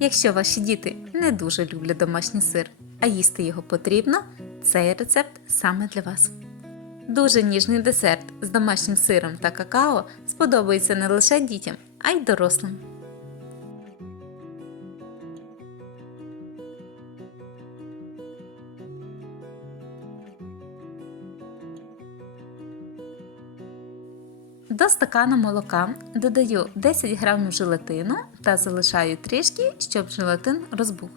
Якщо ваші діти не дуже люблять домашній сир, а їсти його потрібно, цей рецепт саме для вас. Дуже ніжний десерт з домашнім сиром та какао сподобається не лише дітям, а й дорослим. До стакана молока додаю 10 грамів желатину та залишаю трішки, щоб желатин розбух.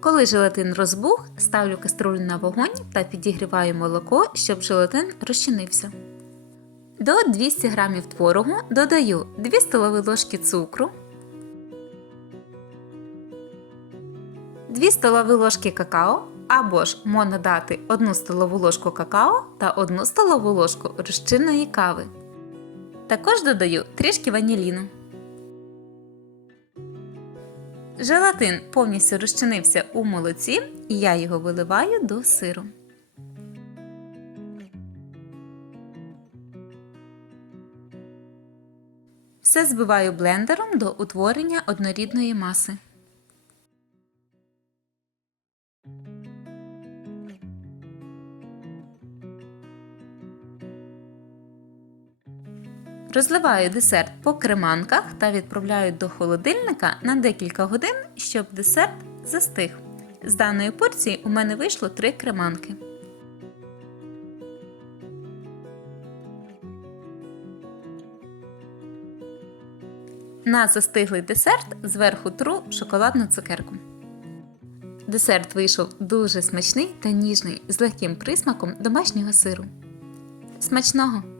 Коли желатин розбух, ставлю каструлю на вогонь та підігріваю молоко, щоб желатин розчинився. До 200 г творогу додаю 2 столові ложки цукру, 2 столові ложки какао або ж можна дати 1 столову ложку какао та 1 столову ложку розчинної кави. Також додаю трішки ваніліну. Желатин повністю розчинився у молоці, і я його виливаю до сиру. Все збиваю блендером до утворення однорідної маси. Розливаю десерт по креманках та відправляю до холодильника на декілька годин, щоб десерт застиг. З даної порції у мене вийшло 3 креманки. На застиглий десерт зверху тру шоколадну цукерку. Десерт вийшов дуже смачний та ніжний з легким присмаком домашнього сиру. Смачного!